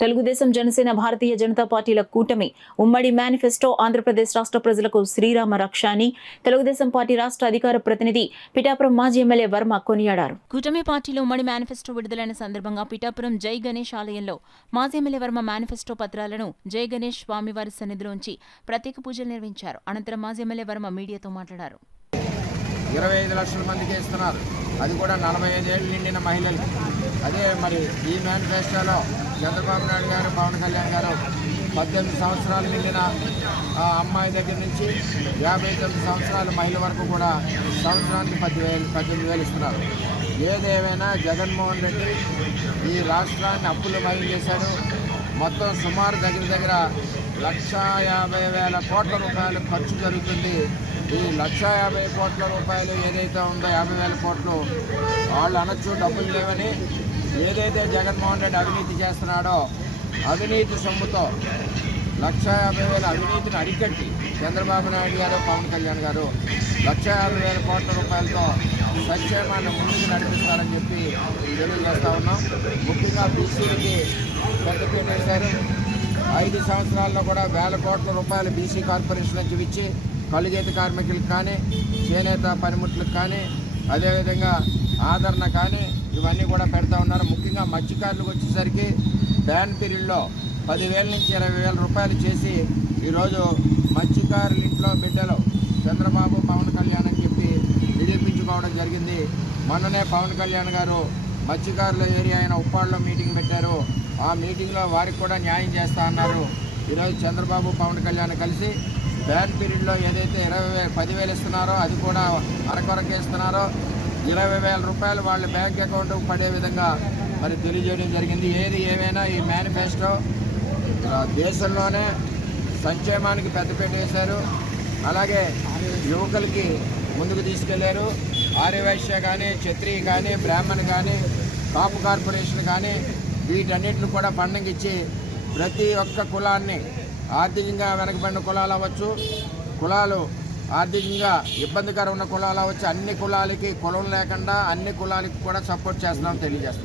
తెలుగుదేశం జనసేన భారతీయ జనతా పార్టీల కూటమి ఉమ్మడి మేనిఫెస్టో ఆంధ్రప్రదేశ్ రాష్ట్ర ప్రజలకు శ్రీరామ రక్ష అని తెలుగుదేశం పార్టీ రాష్ట్ర అధికార ప్రతినిధి పిఠాపురం మాజీ ఎమ్మెల్యే వర్మ కొనియాడారు. కూటమి పార్టీలో ఉమ్మడి మేనిఫెస్టో విడుదలైన సందర్భంగా పిఠాపురం జై గణేష్ ఆలయంలో మాజీ ఎమ్మెల్యే వర్మ మేనిఫెస్టో పత్రాలను జై గణేష్ స్వామివారి సన్నిధిలోంచి ప్రత్యేక పూజలు నిర్వహించారు. అనంతరం మాజీ ఎమ్మెల్యే వర్మ మీడియాతో మాట్లాడారు. 25 లక్షల మందికి ఇస్తున్నారు, అది కూడా 45 ఏళ్ళు నిండిన మహిళలు. అదే మరి ఈ మేనిఫెస్టోలో చంద్రబాబు నాయుడు గారు, పవన్ కళ్యాణ్ గారు 18 సంవత్సరాలు నిండిన అమ్మాయి దగ్గర నుంచి 59 సంవత్సరాల మహిళ వరకు కూడా సంవత్సరానికి 18,000 ఇస్తున్నారు. ఏదేమైనా జగన్మోహన్ రెడ్డి ఈ రాష్ట్రాన్ని అప్పులు మయం చేశాడు. మొత్తం సుమారు దగ్గర 1,50,000 కోట్ల రూపాయలు ఖర్చు జరుగుతుంది. ఈ 1,50,000 కోట్ల రూపాయలు ఏదైతే ఉందో 50,000 కోట్లు వాళ్ళు అనొచ్చు డబ్బులు లేవని. ఏదైతే జగన్మోహన్ రెడ్డి అవినీతి చేస్తున్నాడో అవినీతి సొమ్ముతో 1,50,000 అవినీతిని అరికట్టి చంద్రబాబు నాయుడు గారు, పవన్ కళ్యాణ్ గారు 1,50,000 కోట్ల రూపాయలతో సంక్షేమాన్ని ముందుకు నడిపిస్తారని చెప్పి తెలియజేస్తూ ఉన్నాం. ముఖ్యంగా బీసీలకి పెద్దపీట వేశారు. 5 సంవత్సరాల్లో కూడా 1,000 కోట్ల రూపాయలు బీసీ కార్పొరేషన్ నుంచి ఇచ్చి కలుగేతి కార్మికులకు కానీ, చేనేత పనిముట్లకు కానీ, అదేవిధంగా ఆదరణ కానీ ఇవన్నీ కూడా పెడతా ఉన్నారు. ముఖ్యంగా మత్స్యకారులకు వచ్చేసరికి బ్యాన్ పీరియడ్లో 10,000 నుంచి 20,000 రూపాయలు చేసి ఈరోజు మత్స్యకారుల ఇంట్లో బిడ్డలు చంద్రబాబు, పవన్ కళ్యాణ్ అని చెప్పి నిరూపించుకోవడం జరిగింది. మొన్ననే పవన్ కళ్యాణ్ గారు మత్స్యకారుల ఏరియా అయిన ఉప్పాడులో మీటింగ్ పెట్టారు. ఆ మీటింగ్లో వారికి కూడా న్యాయం చేస్తా అన్నారు. ఈరోజు చంద్రబాబు, పవన్ కళ్యాణ్ కలిసి బ్యాన్ పీరియడ్లో ఏదైతే 10,000 ఇస్తున్నారో అది కూడా అరకొరకే ఇస్తున్నారో 20,000 రూపాయలు వాళ్ళ బ్యాంక్ అకౌంట్కి పడే విధంగా మరి తెలియజేయడం జరిగింది. ఏది ఏమైనా ఈ మేనిఫెస్టో దేశంలోనే సంక్షేమానికి పెద్దపీట వేశారు. అలాగే యువకులకి ముందుకు తీసుకెళ్లారు. ఆర్యవైశ్య కానీ, క్షత్రియ కానీ, బ్రాహ్మణ్ కానీ, కాపు కార్పొరేషన్ కానీ వీటన్నిటిని కూడా ఫండింగ్ ఇచ్చి ప్రతి ఒక్క కులాన్ని ఆర్థికంగా వెనకబడిన కులాలు అవ్వచ్చు, కులాలు ఆర్థికంగా ఇబ్బందికరం ఉన్న కులాలు అవ్వచ్చు, అన్ని కులాలకి కులం లేకుండా అన్ని కులాలకి కూడా సపోర్ట్ చేస్తున్నామని తెలియజేస్తాం.